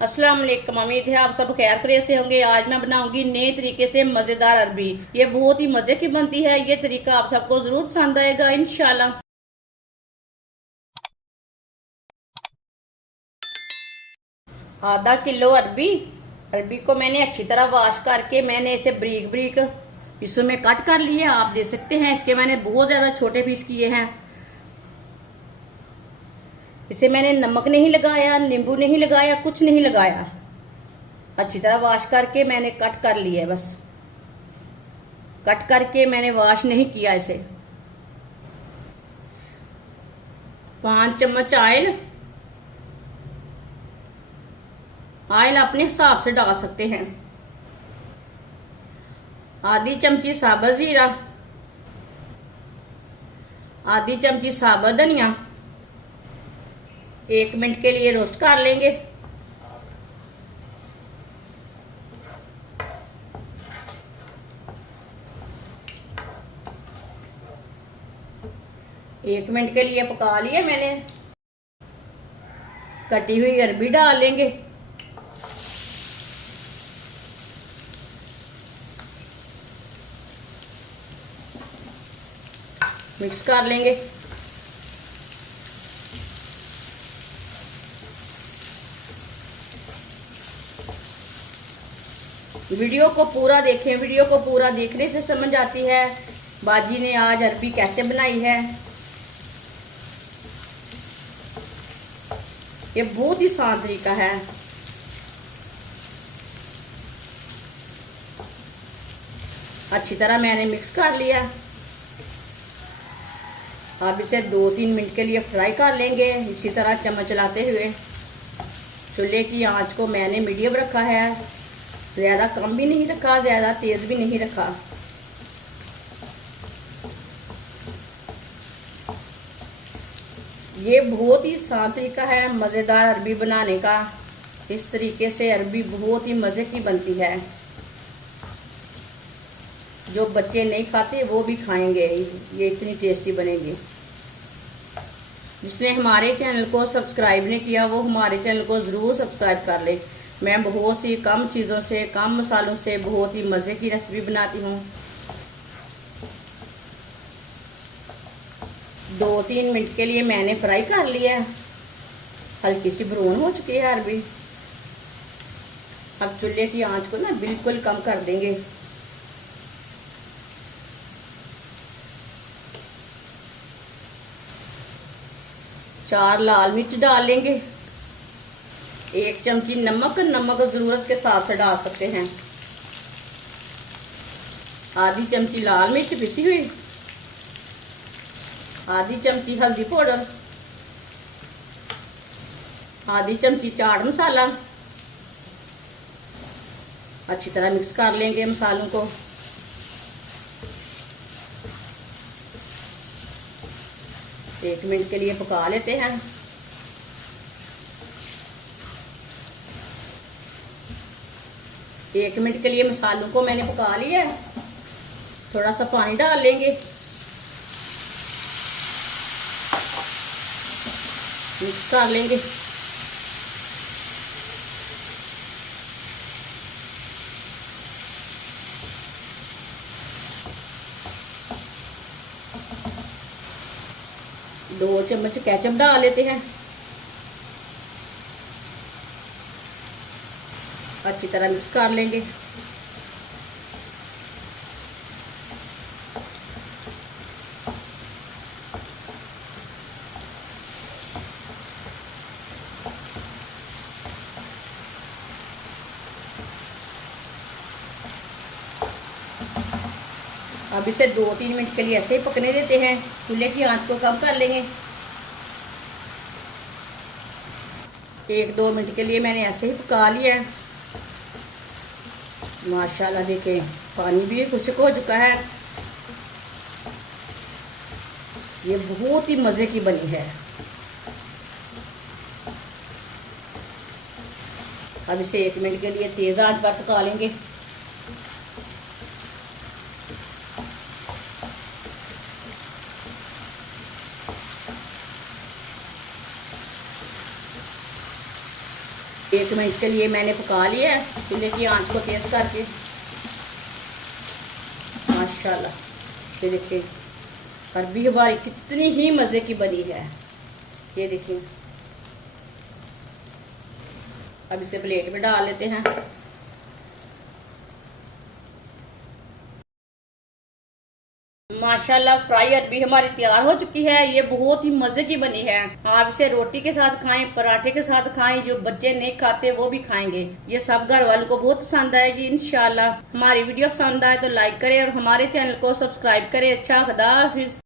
अस्सलाम वालेकुम। उम्मीद है आप सब खैर खैरियत से होंगे। आज मैं बनाऊंगी नए तरीके से मज़ेदार अरबी। ये बहुत ही मज़े की बनती है। ये तरीका आप सबको ज़रूर पसंद आएगा इंशाल्लाह। आधा किलो अरबी अरबी को मैंने अच्छी तरह वॉश करके मैंने इसे ब्रीक ब्रीक पीसों में कट कर लिए। आप देख सकते हैं इसके मैंने बहुत ज़्यादा छोटे पीस किए हैं। इसे मैंने नमक नहीं लगाया, नींबू नहीं लगाया, कुछ नहीं लगाया। अच्छी तरह वॉश करके मैंने कट कर लिया। बस कट करके मैंने वॉश नहीं किया इसे। 5 चम्मच ऑयल अपने हिसाब से डाल सकते हैं। आधी चमची साबुत जीरा, आधी चमची साबुत धनिया। 1 मिनट के लिए रोस्ट कर लेंगे। एक मिनट के लिए पका लिया मैंने। कटी हुई अरबी डाल लेंगे। मिक्स कर लेंगे। वीडियो को पूरा देखें। वीडियो को पूरा देखने से समझ आती है बाजी ने आज अरबी कैसे बनाई है। ये बहुत ही आसान तरीका है। अच्छी तरह मैंने मिक्स कर लिया। अब इसे 2-3 मिनट के लिए फ्राई कर लेंगे इसी तरह चम्मच चलाते हुए। चूल्हे की आंच को मैंने मीडियम रखा है। ज़्यादा कम भी नहीं रखा, ज़्यादा तेज़ भी नहीं रखा। ये बहुत ही आसान तरीका है मज़ेदार अरबी बनाने का। इस तरीके से अरबी बहुत ही मज़े की बनती है। जो बच्चे नहीं खाते वो भी खाएंगे। ये इतनी टेस्टी बनेगी। जिसने हमारे चैनल को सब्सक्राइब नहीं किया वो हमारे चैनल को ज़रूर सब्सक्राइब कर ले। मैं बहुत सी कम चीज़ों से, कम मसालों से बहुत ही मज़े की रेसिपी बनाती हूँ। 2-3 मिनट के लिए मैंने फ्राई कर लिया है। हल्की सी ब्राउन हो चुकी है अरबी। अब चूल्हे की आंच को ना बिल्कुल कम कर देंगे। चार लाल मिर्च डाल लेंगे। 1 चमची नमक ज़रूरत के हिसाब से डाल सकते हैं। आधी चमची लाल मिर्च पिसी हुई, आधी चमची हल्दी पाउडर, आधी चमची चाट मसाला। अच्छी तरह मिक्स कर लेंगे मसालों को। एक मिनट के लिए पका लेते हैं। एक मिनट के लिए मसालों को मैंने पका लिया है। थोड़ा सा पानी डाल लेंगे। मिक्स कर लेंगे। दो चम्मच केचप डाल लेते हैं। अच्छी तरह मिक्स कर लेंगे। अब इसे 2-3 मिनट के लिए ऐसे ही पकने देते हैं। चूल्हे की आंच को कम कर लेंगे। 1-2 मिनट के लिए मैंने ऐसे ही पका लिया है। माशाल्लाह देखें पानी भी खुश्क हो चुका है। ये बहुत ही मज़े की बनी है। अब इसे 1 मिनट के लिए तेज़ आंच पर पका लेंगे। एक मिनट इसके लिए मैंने पका लिया है चूल्हे की आंच को तेज करके। माशाल्लाह ये देखिए अरबी हमारी कितनी ही मज़े की बनी है। ये देखिए अब इसे प्लेट में डाल लेते हैं। माशाल्लाह फ्राई अरबी हमारी तैयार हो चुकी है। ये बहुत ही मजे की बनी है। आप इसे रोटी के साथ खाएं, पराठे के साथ खाएं, जो बच्चे नहीं खाते वो भी खाएंगे। ये सब घर वालों को बहुत पसंद आएगी इंशाल्लाह। हमारी वीडियो पसंद आए तो लाइक करें और हमारे चैनल को सब्सक्राइब करें। अच्छा, खुदा हाफिज।